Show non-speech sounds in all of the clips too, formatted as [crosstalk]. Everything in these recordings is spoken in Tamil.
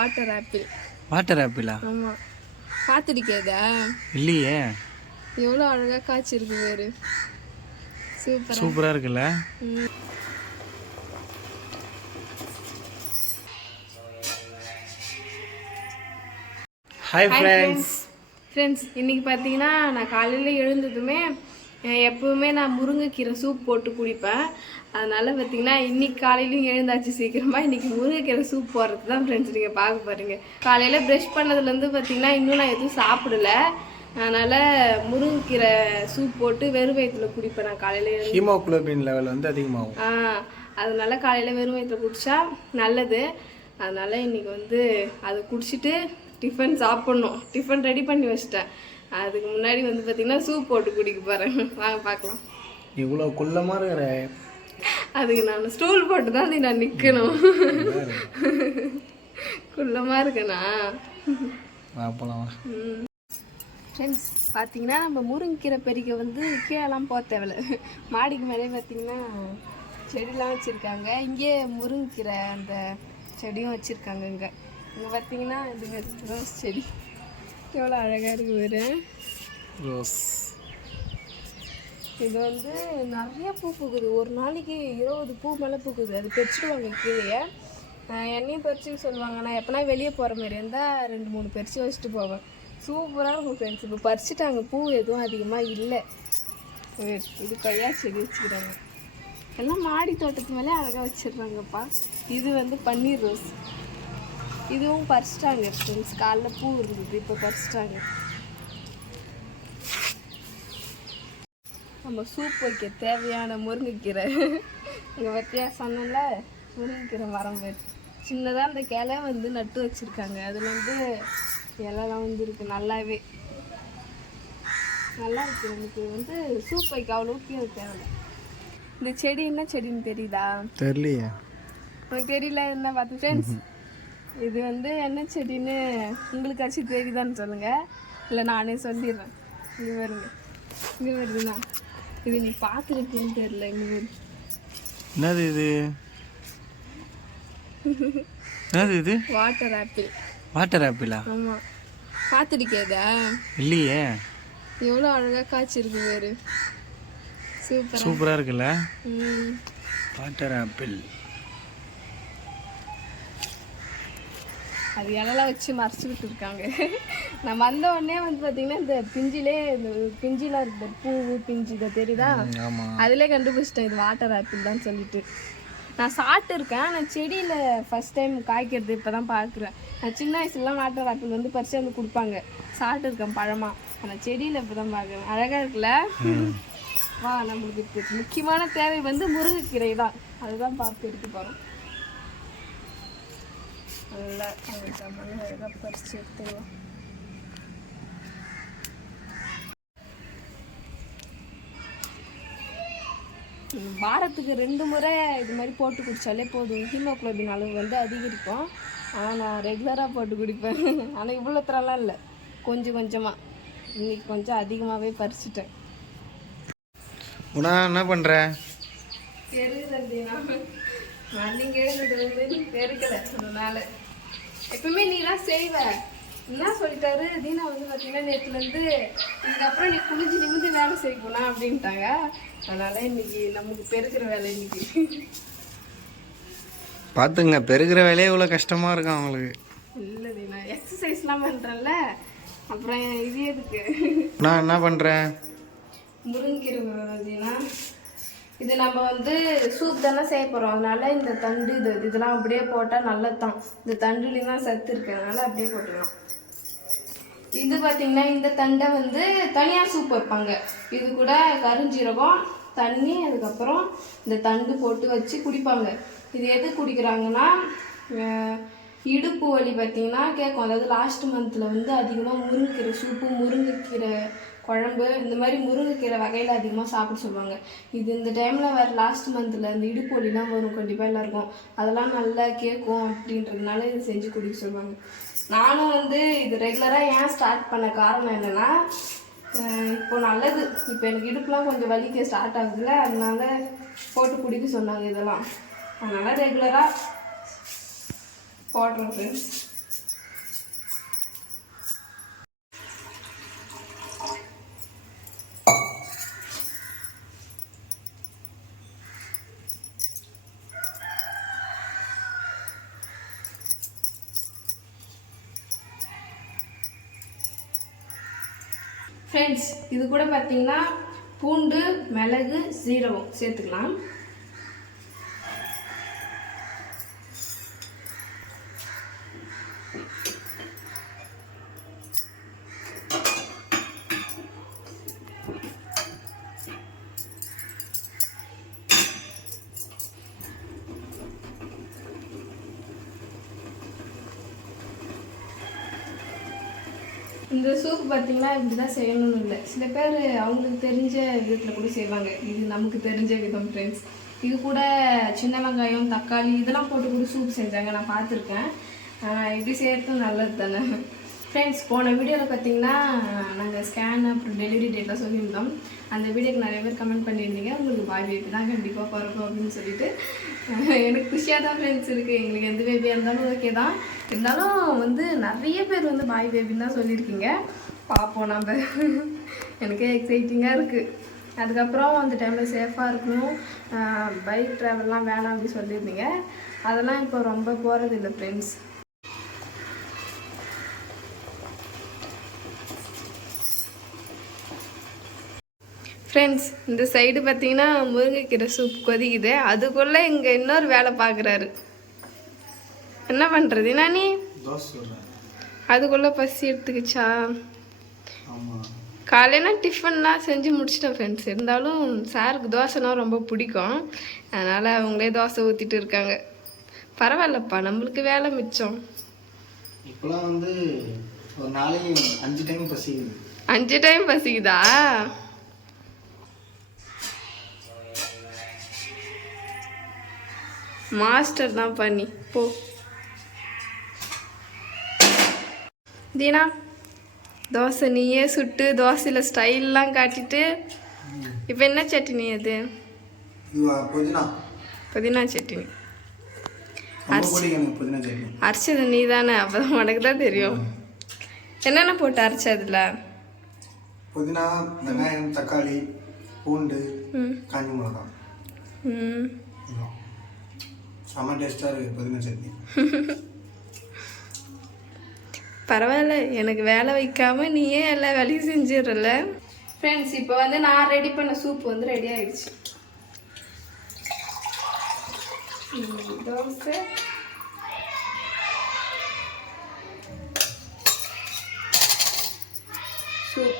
வாட்டர் ஆப்பிள் வாட்டர் ஆப்பிளா ஆமாம் பார்த்துருக்கேதா இல்லையே. எவ்வளோ அழகாக காய்ச்சிருக்கு வேறு சூப்பர். சூப்பராக இருக்குல்ல? ஹாய் ஃப்ரெண்ட்ஸ் ஃப்ரெண்ட்ஸ் இன்னைக்கு பார்த்தீங்கன்னா நான் காலையில் எழுந்ததுமே எப்பவுமே நான் முருங்கைக்கீரை சூப் போட்டு குடிப்பேன். அதனால பார்த்தீங்கன்னா இன்னைக்கு காலையிலையும் எழுந்தாச்சு சீக்கிரமாக இன்னைக்கு முருங்கைக்கீரை சூப் போடுறது தான் ஃப்ரெண்ட்ஸ் நீங்கள் பார்க்க போறீங்க. காலையில் ப்ரஷ் பண்ணதுலேருந்து பார்த்தீங்கன்னா இன்னும் நான் எதுவும் சாப்பிடல. அதனால் முருங்கைக்கீரை சூப் போட்டு வெறும் வயிற்றுல குடிப்பேன் நான் காலையில் ஹீமோகுளோபின் லெவல் வந்து அதிகமாகும். ஆ அதனால காலையில் வெறும் வயிற்றுல குடிச்சா நல்லது. அதனால இன்னைக்கு வந்து அதை குடிச்சிட்டு டிஃபன் சாப்பிட்ணும். டிஃபன் ரெடி பண்ணி வச்சிட்டேன். அதுக்கு முன்னாடி வந்து பார்த்தீங்கன்னா சூப் போட்டு குடிக்க போகிறேன் வாங்க பார்க்கலாம். இவ்வளோ குள்ளமாக இருக்கிற? அதுக்கு நான் ஸ்டூல் போட்டு தான் நான் நிற்கணும் குள்ளமாக இருக்கேனா? ஃப்ரெண்ட்ஸ் பார்த்தீங்கன்னா நம்ம முருங்கைக்கீரை பெருக்க வந்து கீழெல்லாம் போக தேவையில்ல. மாடிக்கு மேலே பார்த்தீங்கன்னா செடிலாம் வச்சுருக்காங்க. இங்கே முருங்கைக்கீரை அந்த செடியும் வச்சுருக்காங்க இங்கே. இங்கே பார்த்தீங்கன்னா இதுங்க ரோஸ் செடி. எவ்வளோ அழகாக இருக்கு வேறு ரோஸ் இது வந்து நிறைய பூ பூக்குது. ஒரு நாளைக்கு இருபது பூ மேலே பூக்குது. அது பறிச்சிடுவாங்க கீழே என்னையும் பறிச்சுக்க சொல்லுவாங்க. நான் எப்போனா வெளியே போகிற மாதிரி இருந்தால் ரெண்டு மூணு பறிச்சு வச்சுட்டு போவேன். சூப்பராக இருக்கும் ஃப்ரெண்ட்ஸ் இப்போ பறிச்சிட்டாங்க. பூ எதுவும் அதிகமாக இல்லை. இது கொய்யா செடி வச்சுக்கிறாங்க. எல்லாம் மாடி தோட்டத்து மேலே அழகாக வச்சிடுறாங்கப்பா இது வந்து பன்னீர் ரோஸ். இதுவும் பறிச்சிட்டாங்க ஃப்ரெண்ட்ஸ் காலைல பூ இருந்தது இப்போ பறிச்சிட்டாங்க நம்ம சூப் வைக்க தேவையான முருங்கைக்கீரை. இங்கே பற்றியா சொன்னல முருங்கைக்கீரை மரம் பேர் சின்னதாக அந்த கிளை வந்து நட்டு வச்சுருக்காங்க. அதில் வந்து இலைலாம் வந்து இருக்கு நல்லாவே. நல்லா இருக்கு எனக்கு. வந்து சூப் வைக்க அவ்வளோ கீரை தேவை இந்த செடி என்ன செடின்னு தெரியுதா? தெரியலையே. உனக்கு தெரியல என்ன பார்த்து? ஃப்ரெண்ட்ஸ் இது வந்து என்ன செடின்னு உங்களுக்காச்சும் தெரியுதான்னு சொல்லுங்கள் இல்லை நானே சொல்லிடுறேன். இங்கே வருங்க இங்கே வருதுண்ணா. இது நீ பார்த்துருக்கேன்னு தெரியல இங்கே வருது என்னது இது? என்னது இது? வாட்டர் ஆப்பிள் வாட்டர் ஆப்பிளா ஆமாம் பார்த்துருக்கேதா இல்லையே. எவ்வளோ அழகாக காய்ச்சிருக்கு வேறு சூப்பர். சூப்பராக இருக்குல்ல? வாட்டர் ஆப்பிள் அது இலலாம் வச்சு மறைச்சி விட்டுருக்காங்க நான் வந்த உடனே வந்து பார்த்தீங்கன்னா இந்த பிஞ்சிலே இந்த பிஞ்சிலாம் இருக்கு பாரு, பூவு பிஞ்சு இதை தெரியுதா? அதிலே கண்டுபிடிச்சிட்டேன் இது வாட்டர் ஆப்பிள் தான் சொல்லிட்டு. நான் சாப்பிட்டுருக்கேன் ஆனால் செடியில் ஃபஸ்ட் டைம் காய்க்கிறது இப்போ தான் பார்க்குறேன். நான் சின்ன வயசுலலாம் வாட்டர் ஆப்பிள் வந்து பறிச்சு வந்து கொடுப்பாங்க. சாப்பிட்டுருக்கேன் பழமாக ஆனால் செடியில் இப்போ தான் பார்க்குறேன். அழகாக இருக்குல்ல? வா நம்மளுக்கு முக்கியமான தேவை வந்து முருங்கைக்கீரை தான். அதுதான் பார்த்து எடுத்து போகிறோம் நல்லா மண்ணை அழகாக பறித்து எடுத்துக்கலாம் ம், வாரத்துக்கு ரெண்டு முறை இது மாதிரி போட்டு குடித்தாலே போதும் ஹீமோக்ளோபின் அளவு வந்து அதிகரிக்கும். ஆனால் நான் ரெகுலராக போட்டு குடிப்பேன். [laughs] ஆனால் இவ்வளோ தரலாம் இல்லை. கொஞ்சம் கொஞ்சமாக இன்னைக்கு கொஞ்சம் அதிகமாகவே பறிச்சிட்டேன். உனா என்ன பண்ணுற பெருகுதா மார்னிங் பெருக்கலை அதனால எப்பவுமே நீ தான் செய்வ. என்ன சொல்லிட்டாரு? தீனா வந்து பார்த்தீங்கன்னா நேற்றுலேருந்து இதுக்கப்புறம் நீ குளிச்சு நிமிந்து வேலை செய்ய போனா அப்படின்ட்டாங்க. அதனால இன்னைக்கு நமக்கு பெருக்கிற வேலை இன்னைக்கு. பார்த்துங்க பெருகிற வேலையே இவ்வளோ கஷ்டமாக இருக்கும் அவங்களுக்கு இல்லை தீனா எக்ஸசைஸ்லாம் பண்ணுறேன்ல அப்புறம் இது எதுக்கு? நான் என்ன பண்ணுறேன் முருங்கீரை பார்த்தீங்கன்னா இது நம்ம வந்து சூப் தானே செய்ய போகிறோம் அதனால இந்த தண்டு இது இதெல்லாம் அப்படியே போட்டால் நல்லது தான் இந்த தண்டுலேயும் தான் சத்து இருக்கிறதுனால அப்படியே போட்டுக்கலாம். இது பார்த்தீங்கன்னா இந்த தண்டை வந்து தனியாக சூப் வைப்பாங்க. இது கூட கருஞ்சீரகம் தண்ணி அதுக்கப்புறம் இந்த தண்டு போட்டு வச்சு குடிப்பாங்க. இது எது குடிக்கிறாங்கன்னா இடுப்பு வலி பார்த்தீங்கன்னா கேட்கும். அதாவது லாஸ்ட் மந்தில் வந்து அதிகமாக முருங்கைக்கீரை சூப்பு முருங்கைக்கீரை குழம்பு இந்த மாதிரி முருங்கைக்கீரை வகையில் அதிகமாக சாப்பிட சொல்லுவாங்க. இது இந்த டைமில் வேறு லாஸ்ட் மந்தில் இந்த இடுப்பு ஒலிலாம் வரும். கண்டிப்பாக எல்லாருக்கும். அதெல்லாம் நல்லா கேட்கும் அப்படின்றதுனால இது செஞ்சு குடிக்க சொல்லுவாங்க. நானும் வந்து இது ரெகுலராக ஏன் ஸ்டார்ட் பண்ண காரணம் என்னென்னா இப்போ நல்லது. இப்போ எனக்கு இடுப்புலாம் கொஞ்சம் வலிக்க ஸ்டார்ட் ஆகுதுல்ல அதனால போட்டு குடிக்க சொன்னாங்க இதெல்லாம். அதனால் ரெகுலராக போடுறேன் ஃப்ரெண்ட்ஸ் ஃப்ரெண்ட்ஸ் இது கூட பார்த்தீங்கன்னா பூண்டு மிளகு சீரகம் சேர்த்துக்கலாம். இந்த சூப் பார்த்தீங்கன்னா இப்படி தான் செய்யணும்னு இல்லை. சில பேர் அவங்களுக்கு தெரிஞ்ச விதத்தில் கூட செய்வாங்க. இது நமக்கு தெரிஞ்ச விதம் ஃப்ரெண்ட்ஸ் இது கூட சின்ன வெங்காயம் தக்காளி இதெல்லாம் போட்டு கூட சூப் செஞ்சாங்க. நான் பார்த்துருக்கேன். இப்படி செய்யறதும் நல்லது தானே ஃப்ரெண்ட்ஸ் போன வீடியோவில் பார்த்தீங்கன்னா நாங்கள் ஸ்கேன் அப்புறம் டெலிவரி டேட்டில் சொல்லியிருந்தோம். அந்த வீடியோக்கு நிறைய பேர் கமெண்ட் பண்ணியிருந்தீங்க. உங்களுக்கு பாய் பேபி தான் கண்டிப்பாக பிறக்கும் அப்படின்னு சொல்லிட்டு. எனக்கு குஷியாக தான் ஃப்ரெண்ட்ஸ் இருக்குது எங்களுக்கு எந்த பேபியாக இருந்தாலும் ஓகே தான். இருந்தாலும் வந்து நிறைய பேர் வந்து பாய் பேபின்னு தான் சொல்லியிருக்கீங்க. பார்ப்போம் நம்ம. எனக்கே எக்ஸைட்டிங்காக இருக்குது அதுக்கப்புறம் அந்த டைமில் சேஃபாக இருக்கணும். பைக் ட்ராவல்லாம் வேணாம் அப்படி சொல்லியிருந்தீங்க. அதெல்லாம் இப்போ ரொம்ப போகிறது இல்லை ஃப்ரெண்ட்ஸ் ஃப்ரெண்ட்ஸ் இந்த சைடு பார்த்தீங்கன்னா முருங்கைக்கீரை சூப் கொதிக்குது. அதுக்குள்ளே இங்கே இன்னொரு வேலை பார்க்குறாரு என்ன பண்ணுறது நானி அதுக்குள்ளே பசி எடுத்துக்கிச்சா? காலையில டிஃபன்லாம் செஞ்சு முடிச்சிட்டேன் ஃப்ரெண்ட்ஸ் இருந்தாலும் சாருக்கு தோசைனா ரொம்ப பிடிக்கும். அதனால் அவங்களே தோசை ஊற்றிட்டு இருக்காங்க. பரவாயில்லப்பா நம்மளுக்கு வேலை மிச்சம். இப்போலாம் வந்து ஒரு நாளைக்கு அஞ்சு டைம் பசிக்குது. அஞ்சு டைம் பசிக்குதா? மாஸ்டர் தான் பண்ணி. போ. தீனா தோசை நீயே சுட்டு தோசையில் ஸ்டைல்லாம் காட்டிட்டு இப்போ என்ன சட்னி அது? புதினா? சட்னி. அரைச்சது நீ தானே அப்போ உனக்கு தான் தெரியும். என்னென்ன போட்டு அரைச்ச அதில்? புதினா வெங்காயம் தக்காளி பூண்டு காஞ்சி மிளகா ம். இதுதான். செம்ம டேஸ்ட்டாக இருக்குது புதினா சட்னி. பரவாயில்ல எனக்கு வேலை வைக்காம நீயே எல்லா வேலையும் செஞ்சிடல ஃப்ரெண்ட்ஸ் இப்போ வந்து நான் ரெடி பண்ண சூப் வந்து ரெடி ஆயிடுச்சு. ம், தோசை. சூப்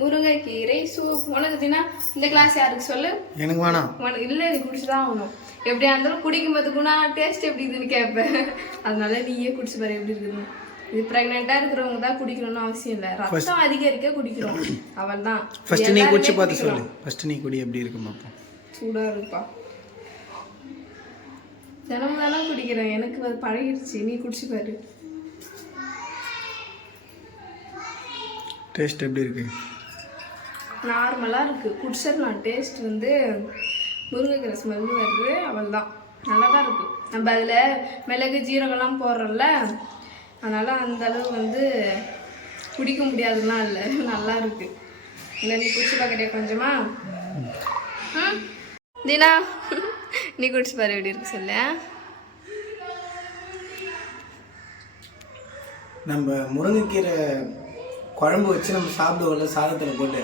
முருங்கைக்கீரை சூப் உனக்கு தினா இந்த கிளாஸ் யாருக்கு சொல்லு? எனக்கு வேணாம். உனக்கு இல்லை நீ குடிச்சு தான் ஆகணும். எப்படியா இருந்தாலும் குடிக்கும்போது குணா டேஸ்ட் எப்படி இருக்குன்னு கேட்பேன் அதனால நீயே குடிச்சு பாரு எப்படி இருக்குன்னு இது ப்ரெக்னெண்ட்டாக இருக்கிறவங்க தான் குடிக்கணும்னு அவசியம் இல்லை. ரத்தம் அதிகரிக்க குடிக்கிறோம். அவள் தான் ஃபர்ஸ்ட் நீ குடிச்சு பார்த்து சொல்லு. ஃபர்ஸ்ட் நீ குடி எப்படி இருக்கு பார்ப்போம். சூடாக இருப்பா தினமும் தானே குடிக்கிறேன். எனக்கு அது பழகிடுச்சு. நீ குடிச்சு பாரு. டேஸ்ட் எப்படி இருக்கு? நார்மலாக இருக்குது குடிச்சிடலாம். டேஸ்ட் வந்து முருங்கைக்கீரை ஸ்மெல் வருது. அவள் தான் நல்லா தான் இருக்குது நம்ம அதில் மிளகு ஜீரகம்லாம் போடுறோம்ல அதனால் அந்த அளவு வந்து குடிக்க முடியாதுலாம் இல்லை. நல்லா இருக்குது இல்லை நீ குடிச்சு பார்க்குறியா கொஞ்சமா? ம்? தீனா நீ குடிச்சு பாரு எப்படி இருக்கு சொல்ல. நம்ம முருங்கைக்கீரை குழம்பு வச்சு நம்ம சாப்பிடுவோம்ல சாதத்தில் போட்டு.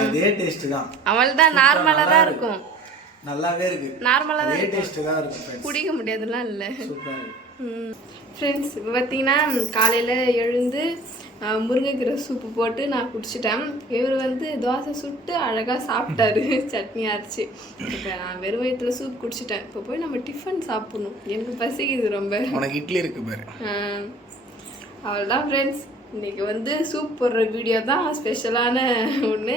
அதே டேஸ்ட் தான். அவள் தான் நார்மலாக தான் இருக்கும். நல்லாவே இருக்கு. நார்மலாக தான் டேஸ்ட் தான் இருக்கு குடிக்க முடியாதுலாம் இல்லை. ஃப்ரெண்ட்ஸ் இப்போ பார்த்தீங்கன்னா காலையில் எழுந்து முருங்கைக்கீரை சூப்பு போட்டு நான் குடிச்சிட்டேன். இவர் வந்து தோசை சுட்டு அழகாக சாப்பிட்டாரு. [laughs] சட்னி அரைச்சி. இப்போ நான் வெறும் வயிற்றுல சூப் குடிச்சிட்டேன். இப்போ போய் நம்ம டிஃபன் சாப்பிடணும். எனக்கு பசிக்குது ரொம்ப. உனக்கு இட்லி இருக்கு பாரு. அவ்வளோதான் ஃப்ரெண்ட்ஸ் இன்றைக்கி வந்து சூப் போடுற வீடியோ தான் ஸ்பெஷலான ஒன்று